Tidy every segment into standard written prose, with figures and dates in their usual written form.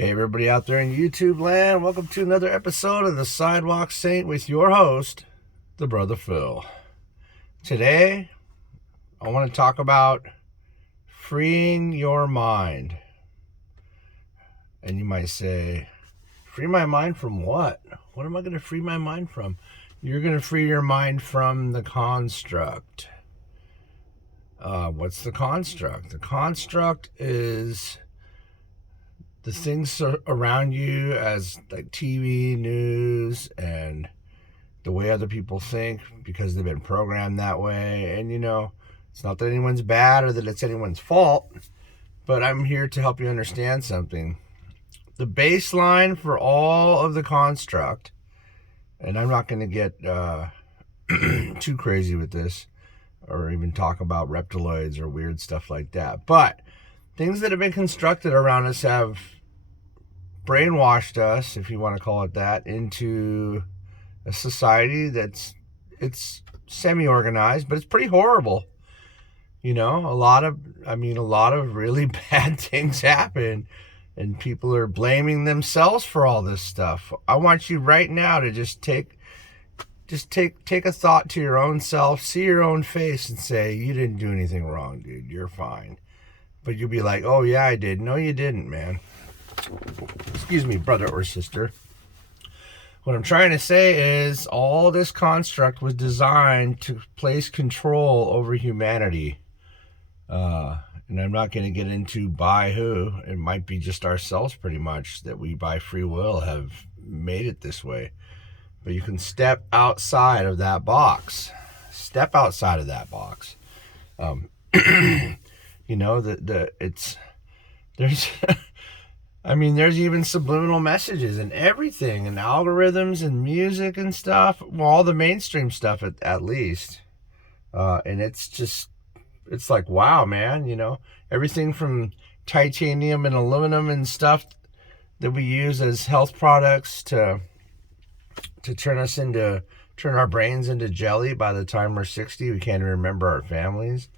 Hey, everybody out there in YouTube land, welcome to another episode of the Sidewalk Saint with your host, the Brother Phil. Today, I want to talk about freeing your mind. And you might say, free my mind from what? What am I going to free my mind from? You're going to free your mind from the construct. What's the construct? The construct is the things around you, as like TV, news, and the way other people think, because they've been programmed that way. And it's not that anyone's bad or that it's anyone's fault, but I'm here to help you understand something. The baseline for all of the construct, and I'm not going to get too crazy with this or even talk about reptiloids or weird stuff like that, but things that have been constructed around us have brainwashed us, if you want to call it that, into a society it's semi-organized, but it's pretty horrible. A lot of really bad things happen, and people are blaming themselves for all this stuff. I want you right now to just take a thought to your own self, see your own face, and say, you didn't do anything wrong, dude. You're fine. But you'll be like, oh yeah, I did. No, you didn't, man. Excuse me, brother or sister. What I'm trying to say is all this construct was designed to place control over humanity. And I'm not going to get into by who. It might be just ourselves, pretty much, that we by free will have made it this way. But you can step outside of that box. Step outside of that box. There's there's even subliminal messages and everything, and algorithms and music and stuff. Well, all the mainstream stuff at least. And it's like, wow, man, everything from titanium and aluminum and stuff that we use as health products to turn our brains into jelly by the time we're 60. We can't even remember our families,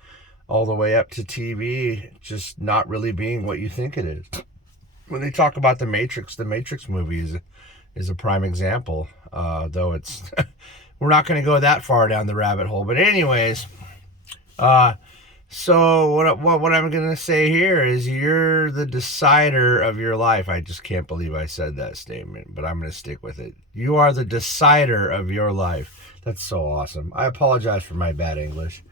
all the way up to TV just not really being what you think it is. When they talk about the Matrix movie is a prime example, though it's we're not going to go that far down the rabbit hole. But anyways, so what I'm going to say here is you're the decider of your life. I just can't believe I said that statement, but I'm going to stick with it. You are the decider of your life. That's so awesome. I apologize for my bad English.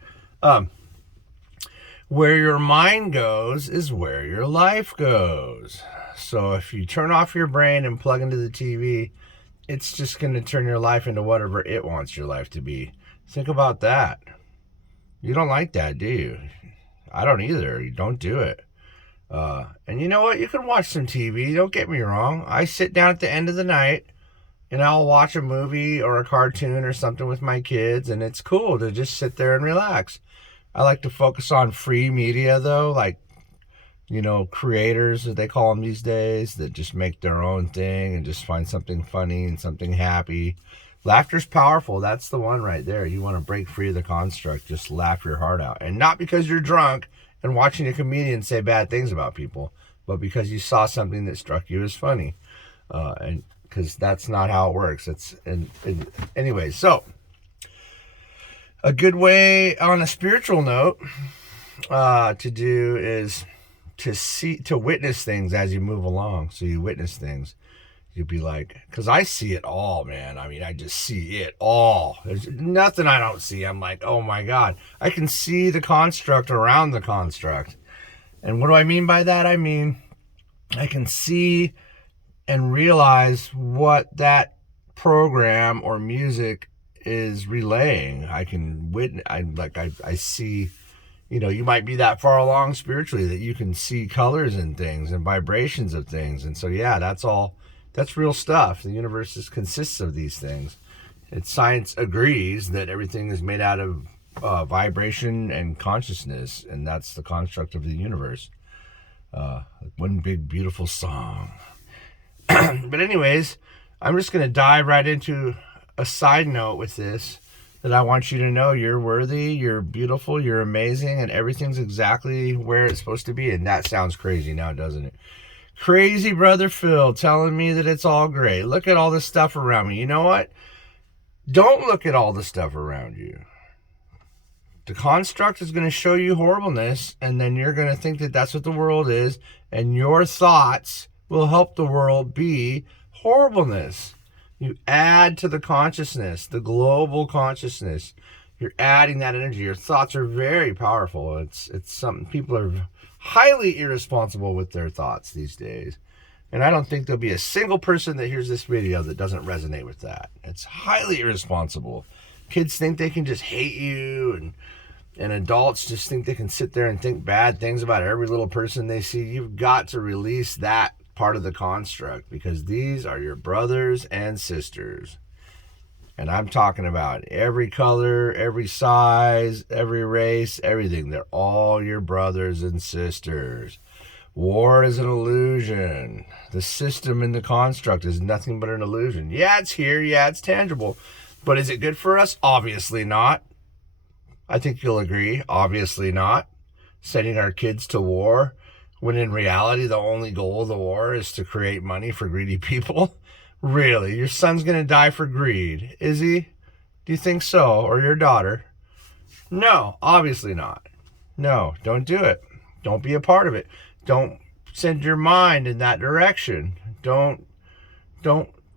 Where your mind goes is where your life goes. So if you turn off your brain and plug into the TV, it's just going to turn your life into whatever it wants your life to be. Think about that. You don't like that, do you? I don't either. You don't do it. And you know what? You can watch some TV. Don't get me wrong. I sit down at the end of the night and I'll watch a movie or a cartoon or something with my kids, and it's cool to just sit there and relax. I like to focus on free media, though, like, creators, as they call them these days, that just make their own thing and just find something funny and something happy. Laughter's powerful. That's the one right there. You want to break free of the construct. Just laugh your heart out. And not because you're drunk and watching a comedian say bad things about people, but because you saw something that struck you as funny. And because that's not how it works. Anyways, so a good way on a spiritual note to do is to witness things as you move along. So you witness things. You'll be like, because I see it all, man. I just see it all. There's nothing I don't see. I'm like, oh my God. I can see the construct around the construct. And what do I mean by that? I mean, I can see and realize what that program or music is relaying. I can witness. I see. You might be that far along spiritually that you can see colors in things and vibrations of things. And so, yeah, that's real stuff. The universe consists of these things. Science agrees that everything is made out of vibration and consciousness, and that's the construct of the universe. One big, beautiful song. But anyways, I'm just going to dive right into a side note with this, that I want you to know you're worthy, you're beautiful, you're amazing, and everything's exactly where it's supposed to be. And that sounds crazy now, doesn't it? Crazy brother Phil telling me that it's all great. Look at all this stuff around me. You know what? Don't look at all the stuff around you. The construct is going to show you horribleness, and then you're going to think that that's what the world is, and your thoughts will help the world be horribleness. You add to the consciousness, the global consciousness. You're adding that energy. Your thoughts are very powerful. It's something, people are highly irresponsible with their thoughts these days. And I don't think there'll be a single person that hears this video that doesn't resonate with that. It's highly irresponsible. Kids think they can just hate you, and adults just think they can sit there and think bad things about every little person they see. You've got to release that part of the construct, because these are your brothers and sisters. And I'm talking about every color, every size, every race, everything. They're all your brothers and sisters. War is an illusion. The system in the construct is nothing but an illusion. Yeah, it's here. Yeah, it's tangible. But is it good for us? Obviously not. I think you'll agree. Obviously not. Sending our kids to war, when in reality the only goal of the war is to create money for greedy people. Really? Your son's going to die for greed, is he? Do you think so? Or your daughter? No, obviously not. No, don't do it. Don't be a part of it. Don't send your mind in that direction. Don't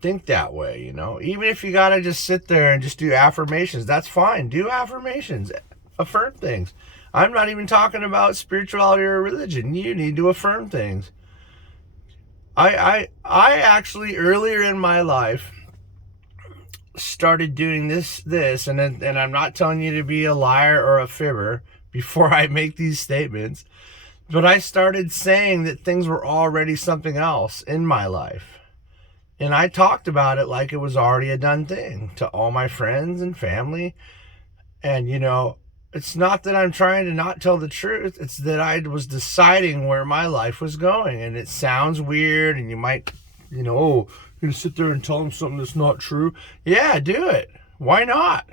think that way, you know. Even if you got to just sit there and just do affirmations, that's fine. Do affirmations. Affirm things. I'm not even talking about spirituality or religion. You need to affirm things. I actually earlier in my life started doing this, and I'm not telling you to be a liar or a fibber before I make these statements, but I started saying that things were already something else in my life. And I talked about it like it was already a done thing to all my friends and family. And, you know, it's not that I'm trying to not tell the truth. It's that I was deciding where my life was going. And it sounds weird, and you might, you know, oh, you're going to sit there and tell them something that's not true. Yeah, do it. Why not?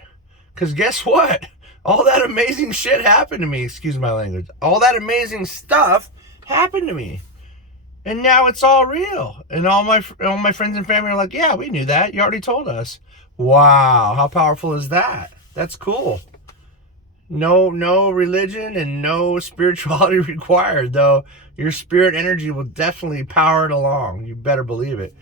Because guess what? All that amazing shit happened to me. Excuse my language. All that amazing stuff happened to me. And now it's all real. And all my friends and family are like, yeah, we knew that. You already told us. Wow, how powerful is that? That's cool. No religion and no spirituality required, though your spirit energy will definitely power it along. You better believe it.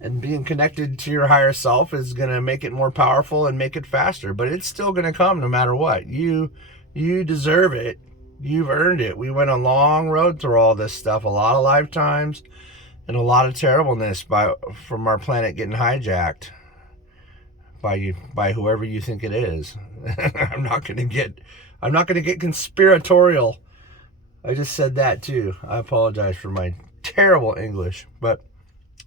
And being connected to your higher self is going to make it more powerful and make it faster. But it's still going to come no matter what. You deserve it. You've earned it. We went a long road through all this stuff, a lot of lifetimes, and a lot of terribleness from our planet getting hijacked by whoever you think it is. I'm not going to get conspiratorial. I just said that too. I apologize for my terrible English, but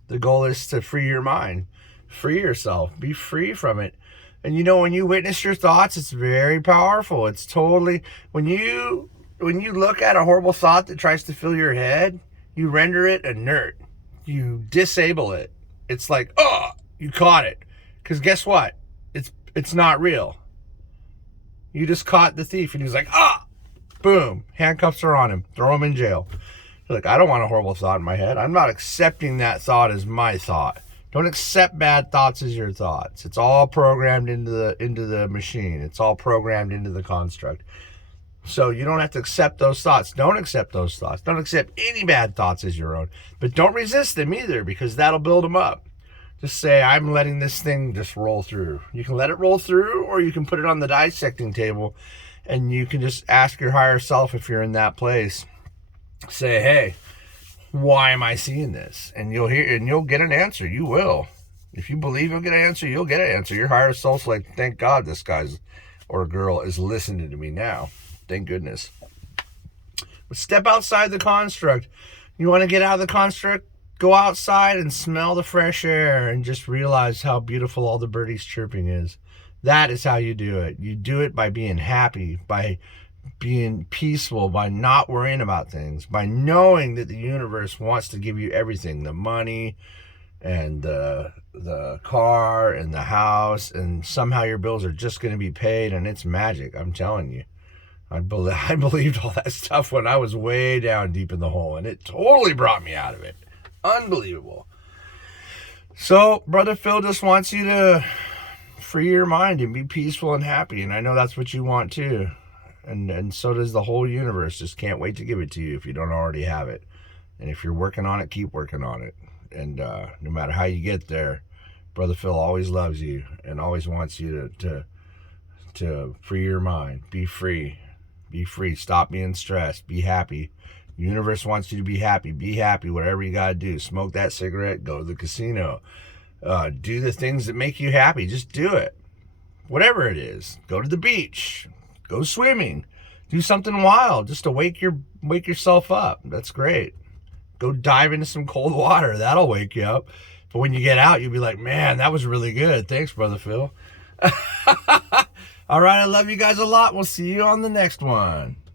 the goal is to free your mind, free yourself, be free from it. And you know, when you witness your thoughts, it's very powerful. It's totally, when you look at a horrible thought that tries to fill your head, you render it inert. You disable it. It's like, oh, you caught it. Because guess what? It's not real. You just caught the thief, and he's like, ah, boom, handcuffs are on him. Throw him in jail. You're like, I don't want a horrible thought in my head. I'm not accepting that thought as my thought. Don't accept bad thoughts as your thoughts. It's all programmed into the machine. It's all programmed into the construct. So you don't have to accept those thoughts. Don't accept those thoughts. Don't accept any bad thoughts as your own. But don't resist them either, because that'll build them up. Just say, I'm letting this thing just roll through. You can let it roll through, or you can put it on the dissecting table, and you can just ask your higher self, if you're in that place, say, hey, why am I seeing this? And you'll get an answer. You will. If you believe you'll get an answer, you'll get an answer. Your higher self's like, thank God this guy's or girl is listening to me now. Thank goodness. But step outside the construct. You want to get out of the construct? Go outside and smell the fresh air and just realize how beautiful all the birdies chirping is. That is how you do it. You do it by being happy, by being peaceful, by not worrying about things, by knowing that the universe wants to give you everything, the money and the car and the house, and somehow your bills are just going to be paid, and it's magic. I'm telling you. I believed all that stuff when I was way down deep in the hole, and it totally brought me out of it. Unbelievable. So, Brother Phil just wants you to free your mind and be peaceful and happy. And I know that's what you want too. And so does the whole universe. Just can't wait to give it to you if you don't already have it. And if you're working on it, keep working on it. And no matter how you get there, Brother Phil always loves you and always wants you to free your mind. Be free. Be free. Stop being stressed. Be happy. The universe wants you to be happy. Be happy, whatever you got to do. Smoke that cigarette. Go to the casino. Do the things that make you happy. Just do it. Whatever it is. Go to the beach. Go swimming. Do something wild just to wake yourself up. That's great. Go dive into some cold water. That'll wake you up. But when you get out, you'll be like, man, that was really good. Thanks, Brother Phil. All right, I love you guys a lot. We'll see you on the next one.